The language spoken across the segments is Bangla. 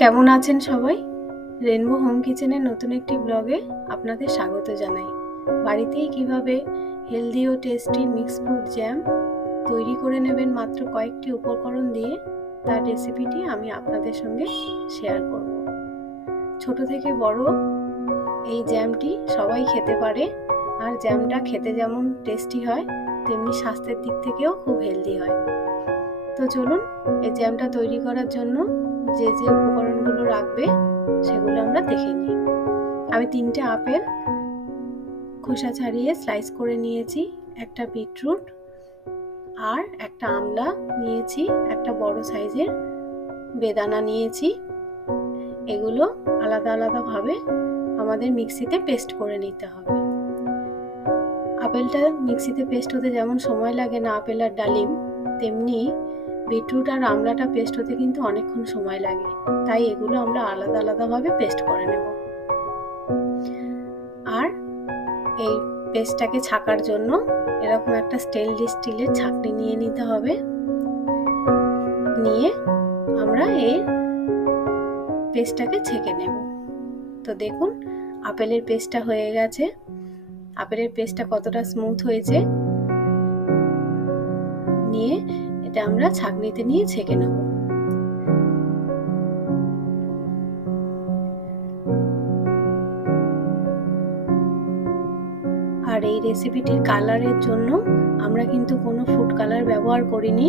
কেমন আছেন সবাই? রেনবো হোম কিচেনের নতুন একটি ব্লগে আপনাদের স্বাগত জানাই। বাড়িতেই কিভাবে হেলদি ও টেস্টি মিক্স ফ্রুট জ্যাম তৈরি করে নেবেন মাত্র কয়েকটি উপকরণ দিয়ে, তার রেসিপিটি আমি আপনাদের সঙ্গে শেয়ার করব। ছোট থেকে বড় এই জ্যামটি সবাই খেতে পারে, আর জ্যামটা খেতে যেমন টেস্টি হয় তেমনি স্বাস্থ্যের দিক থেকেও খুব হেলদি হয়। তো চলুন এই জ্যামটা তৈরি করার জন্য যে যে উপকরণগুলো লাগবে সেগুলো আমরা দেখে নিই। আমি 3টে আপেল খোসা ছাড়িয়ে স্লাইস করে নিয়েছি, একটা বিটরুট আর একটা আমলা নিয়েছি, একটা বড় সাইজের বেদানা নিয়েছি। এগুলো আলাদা আলাদাভাবে আমাদের মিক্সিতে পেস্ট করে নিতে হবে। আপেলটা মিক্সিতে পেস্ট হতে যেমন সময় লাগে না আপেল আর ডালিম, তেমনি বিটরুট আর আমলাটা পেস্ট হতে কিন্তু অনেকক্ষণ সময় লাগে, তাই এগুলো আমরা আলাদা আলাদাভাবে পেস্ট করে নেব। আর এই পেস্টটাকে ছাকার জন্য এরকম একটা স্টেনলেস স্টিলের ছাঁকনি নিয়ে নিতে হবে। নিয়ে আমরা এই পেস্টটাকে ছেঁকে নেব। তো দেখুন আপেলের পেস্টটা হয়ে গেছে। আপেলের পেস্টটা কতটা স্মুথ হয়েছে, নিয়ে এটা আমরা ছাঁকনিতে নিয়ে ছেঁকে নেব। আর এই রেসিপিটির কালারের জন্য আমরা কিন্তু কোনো ফুড কালার ব্যবহার করিনি।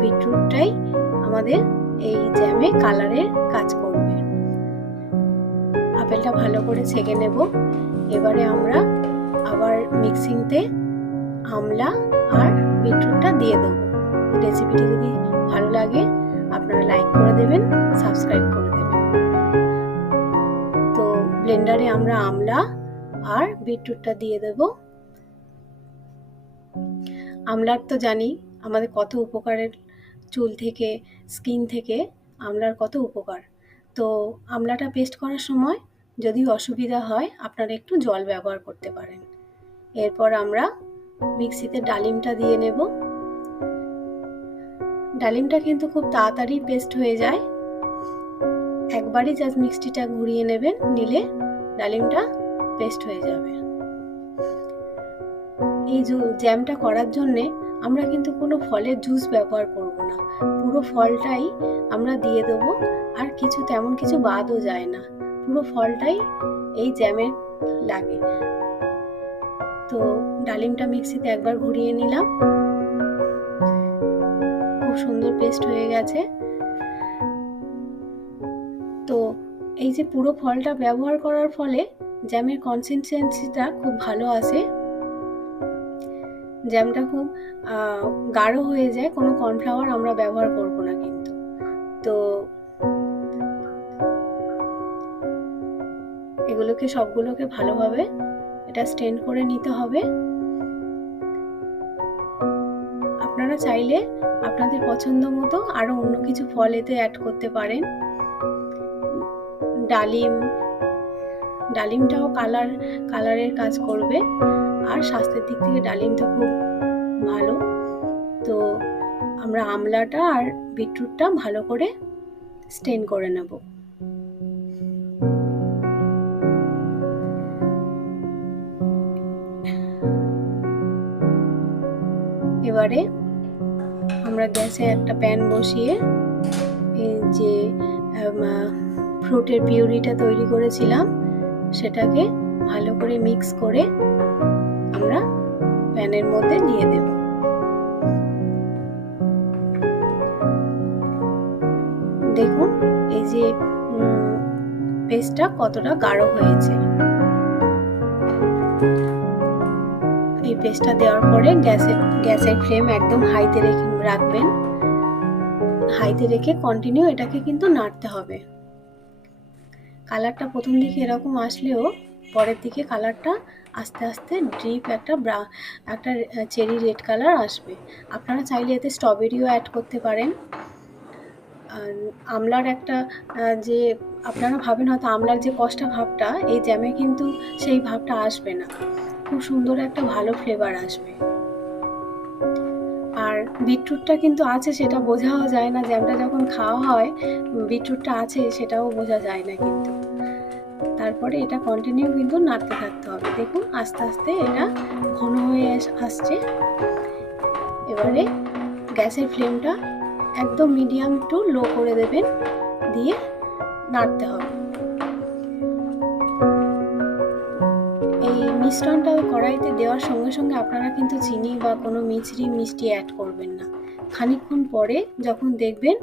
বিটরুটটাই আমাদের এই জ্যামে কালারের কাজ করবে। আপেলটা ভালো করে ছেঁকে নেব। এবারে আমরা আবার মিক্সিংতে আমলা আর বিটরুটটা দিয়ে দেবো। রেসিপিটি যদি ভালো লাগে আপনারা লাইক করে দেবেন, সাবস্ক্রাইব করে দেবেন। তো ব্লেন্ডারে আমরা আমলা আর বিটরুটটা দিয়ে দেব। আমলার তো জানি আমাদের কত উপকারের, চুল থেকে স্কিন থেকে আমলার কত উপকার। তো আমলাটা পেস্ট করার সময় যদি অসুবিধা হয় আপনারা একটু জল ব্যবহার করতে পারেন। এরপর আমরা মিক্সিতে ডালিমটা দিয়ে নেব। ডালিমটা কিন্তু খুব তাড়াতাড়ি পেস্ট হয়ে যায়, একবারই জাস্ট মিক্সিটা ঘুরিয়ে নেবেন, নিলে ডালিমটা পেস্ট হয়ে যাবে। এই জ্যামটা করার জন্যে আমরা কিন্তু কোনো ফলের জুস ব্যবহার করব না, পুরো ফলটাই আমরা দিয়ে দেবো, আর কিছু তেমন কিছু বাদও যায় না, পুরো ফলটাই এই জ্যামে লাগে। তো ডালিমটা মিক্সিতে একবার ঘুরিয়ে নিলাম, খুব সুন্দর পেস্ট হয়ে গেছে। তো এই যে পুরো ফলটা ব্যবহার করার ফলে জ্যামের কনসিস্টেন্সিটা খুব ভালো আসে, জ্যামটা খুব গাঢ় হয়ে যায়। কোনো কর্নফ্লাওয়ার আমরা ব্যবহার করব না কিন্তু। তো এগুলোকে সবগুলোকে ভালোভাবে এটা স্টেন করে নিতে হবে। আপনারা চাইলে আপনাদের পছন্দ মতো আরো অন্য কিছু ফল এতে অ্যাড করতে পারেন। ডালিমটাও কালারের কাজ করবে, আর স্বাস্থ্যের দিক থেকে ডালিমটা খুব ভালো। তো আমরা আমলাটা আর বিটরুটটা ভালো করে স্টেন করে নেব। এবারে আমরা গ্যাসে একটা প্যান বসিয়ে এই যে ফ্রুটের পিউরিটা তৈরি করেছিলাম সেটাকে ভালো করে মিক্স করে আমরা প্যানের মধ্যে দিয়ে দেব। দেখুন এই যে পেস্টটা কতটা গাঢ় হয়েছে। এই পেস্টটা দেওয়ার পরে গ্যাসের ফ্লেম একদম হাইতে রাখবেন। হাইতে রেখে কন্টিনিউ এটাকে কিন্তু নাড়তে হবে। কালারটা প্রথম দিকে এরকম আসলেও পরের দিকে কালারটা আস্তে আস্তে ডিপ একটা চেরি রেড কালার আসবে। আপনারা চাইলে এতে স্ট্রবেরিও অ্যাড করতে পারেন। আমলার একটা যে আপনারা ভাবেন হয়তো আমলার যে কষ্টা ভাবটা, এই জ্যামে কিন্তু সেই ভাবটা আসবে না, খুব সুন্দর একটা ভালো ফ্লেভার আসবে। আর বিটরুটটা কিন্তু আছে সেটা বোঝাও যায় না, জ্যামটা যখন খাওয়া হয় বিটরুটটা আছে সেটাও বোঝা যায় না কিন্তু। তারপরে এটা কন্টিনিউ কিন্তু নাড়তে থাকতে হবে। দেখুন আস্তে আস্তে এটা ঘন হয়ে আসছে। এবারে গ্যাসের ফ্লেমটা একদম মিডিয়াম টু লো করে দেবেন, দিয়ে নাড়তে হবে। এই মিশ্রণটা কড়াইতে দেওয়ার সঙ্গে সঙ্গে আপনারা কিন্তু চিনি বা কোনো মিষ্টি অ্যাড করবেন না। খানিকক্ষণ পরে যখন দেখবেন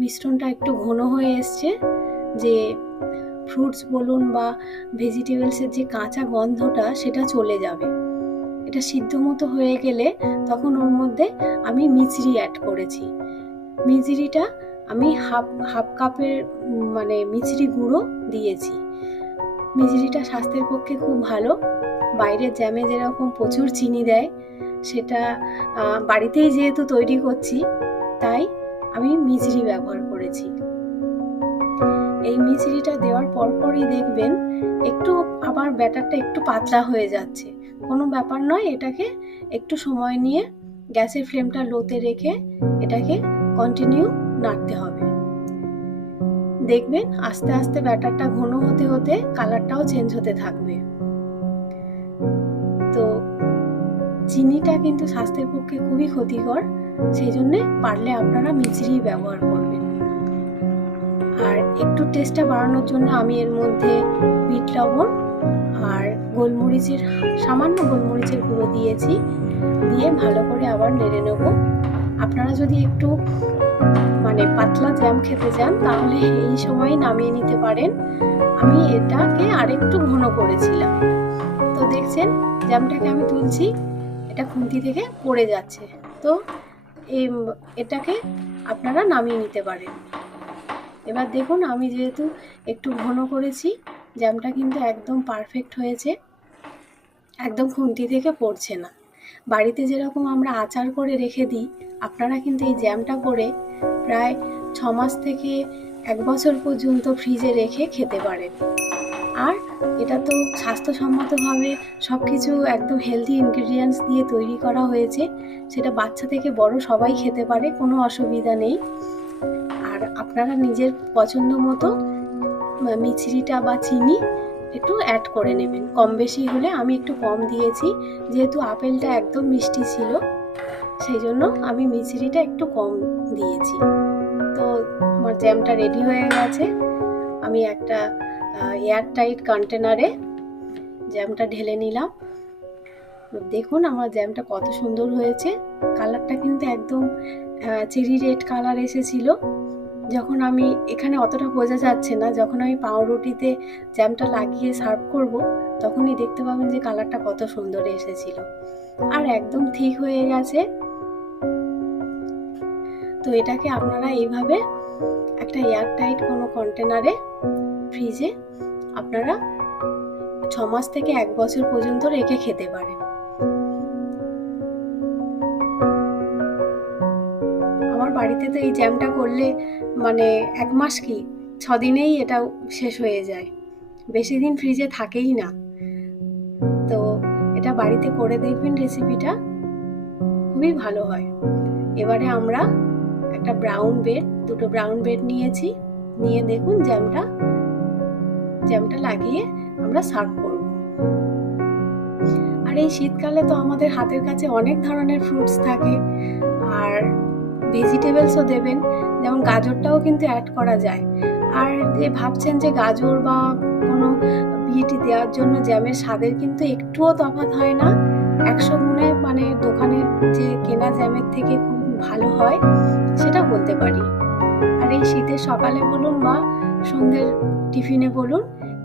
মিশ্রণটা একটু ঘন হয়ে এসছে, যে ফ্রুটস বলুন বা ভেজিটেবলসের যে কাঁচা গন্ধটা সেটা চলে যাবে, এটা সিদ্ধ মতো হয়ে গেলে তখন ওর মধ্যে আমি মিছরি অ্যাড করেছি। মিছরিটা আমি হাফ কাপের মানে মিছরি গুঁড়ো দিয়েছি। মিছরিটা স্বাস্থ্যের পক্ষে খুব ভালো। বাইরের জ্যামে যেরকম প্রচুর চিনি দেয়, সেটা বাড়িতেই যেহেতু তৈরি করছি তাই আমি মিছরি ব্যবহার করেছি। এই মিছরিটা দেওয়ার পরপরই দেখবেন একটু আবার ব্যাটারটা একটু পাতলা হয়ে যাচ্ছে। কোনো ব্যাপার নয়, এটাকে একটু সময় নিয়ে গ্যাসের ফ্লেমটা লোতে রেখে এটাকে কন্টিনিউ নাড়তে হবে। দেখবেন আস্তে আস্তে ব্যাটারটা ঘন হতে হতে কালারটাও চেঞ্জ হতে থাকবে। তো চিনিটা কিন্তু স্বাস্থ্যের পক্ষে খুবই ক্ষতিকর, সেই জন্য পারলে আপনারা মিছরি ব্যবহার করবেন। আর একটু টেস্টটা বাড়ানোর জন্য আমি এর মধ্যে বিট লবণ আর সামান্য গোলমরিচের গুঁড়ো দিয়েছি, দিয়ে ভালো করে আবার নেড়ে নেব। আপনারা যদি একটু মানে পাতলা জ্যাম খেতে চান তাহলে এই সময় নামিয়ে নিতে পারেন। আমি এটাকে আরেকটু ঘন করেছিলাম। তো দেখছেন জ্যামটাকে আমি তুলছি, এটা খুন্তি থেকে পড়ে যাচ্ছে। তো এটাকে আপনারা নামিয়ে নিতে পারেন। এবার দেখুন আমি যেহেতু একটু ঘন করেছি, জ্যামটা কিন্তু একদম পারফেক্ট হয়েছে, একদম খুন্তি থেকে পড়ছে না। বাড়িতে যেরকম আমরা আচার করে রেখে দিই, আপনারা কিন্তু এই জ্যামটা করে প্রায় 6 মাস থেকে 1 বছর পর্যন্ত ফ্রিজে রেখে খেতে পারেন। আর এটা তো স্বাস্থ্যসম্মতভাবে সব কিছু একদম হেলদি ইনগ্রিডিয়েন্টস দিয়ে তৈরি করা হয়েছে, সেটা বাচ্চা থেকে বড় সবাই খেতে পারে, কোনো অসুবিধা নেই। আর আপনারা নিজের পছন্দ মতো মিছরিটা বা চিনি একটু অ্যাড করে নেবেন। কম বেশি হলে আমি একটু কম দিয়েছি, যেহেতু আপেলটা একদম মিষ্টি ছিল সেই জন্য আমি মিছরিটা একটু কম দিয়েছি। তো আমার জ্যামটা রেডি হয়ে গেছে। আমি একটা এয়ারটাইট কন্টেনারে জ্যামটা ঢেলে নিলাম। দেখুন আমার জ্যামটা কত সুন্দর হয়েছে। কালারটা কিন্তু একদম চেরি রেড কালার এসেছিল। যখন আমি এখানে অতটা বোঝা যাচ্ছে না, যখন আমি পাউরুটিতে জ্যামটা লাগিয়ে সার্ভ করব তখনই দেখতে পাবেন যে কালারটা কত সুন্দর এসেছিল। আর একদম ঠিক হয়ে গেছে। তো এটাকে আপনারা এইভাবে একটা এয়ারটাইট কোনো কন্টেনারে ফ্রিজে আপনারা 6 মাস থেকে 1 বছর পর্যন্ত রেখে খেতে পারেন। আমার বাড়িতে তো এই জ্যামটা করলে মানে 1 মাস কি 6 দিনেই এটা শেষ হয়ে যায়, বেশি দিন ফ্রিজে থাকেই না। তো এটা বাড়িতে করে দেখবেন, রেসিপিটা খুবই ভালো হয়। এবারে আমরা একটা দুটো ব্রাউন ব্রেড নিয়েছি, নিয়ে দেখুন জ্যামটা লাগিয়ে আমরা সার্ভ করব। আর এই শীতকালে তো আমাদের হাতের কাছে অনেক ধরনের ফ্রুটস থাকে, আর ভেজিটেবলসও দেবেন, যেমন গাজরটাও কিন্তু অ্যাড করা যায়। আর যে ভাবছেন যে গাজর বা কোনো বিট দেওয়ার জন্য জ্যামের স্বাদের কিন্তু একটুও তফাৎ হয় না, 100 গুণে মানে দোকানের যে কেনা জ্যামের থেকে খুব ভালো হয় সেটা বলতে পারি। আর এই শীতের সকালে বলুন বা সন্ধ্যের টিফিনে বলুন,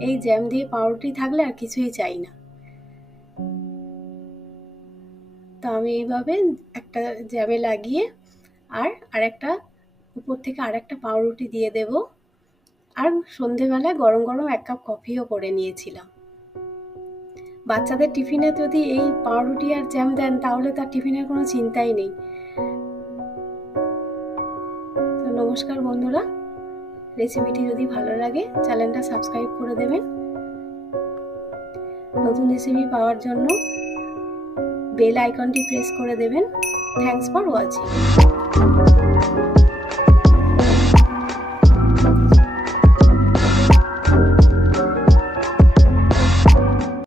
এই জ্যাম দিয়ে পাউরুটি থাকলে আর কিছুই চাই না। তো আমি এইভাবে একটা জ্যামে লাগিয়ে আর একটা উপর থেকে আরেকটা পাউরুটি দিয়ে দেব। আর সন্ধেবেলায় গরম গরম 1 কাপ কফিও করে নিয়েছিলাম। বাচ্চাদের টিফিনে যদি এই পাউরুটি আর জ্যাম দেন তাহলে তার টিফিনের কোনো চিন্তাই নেই। তো নমস্কার বন্ধুরা, রেসিপিটি যদি ভালো লাগে চ্যানেলটা সাবস্ক্রাইব করে দেবেন। নতুন রেসিপি পাওয়ার জন্য বেল আইকনটি প্রেস করে দেবেন। Thanks for watching.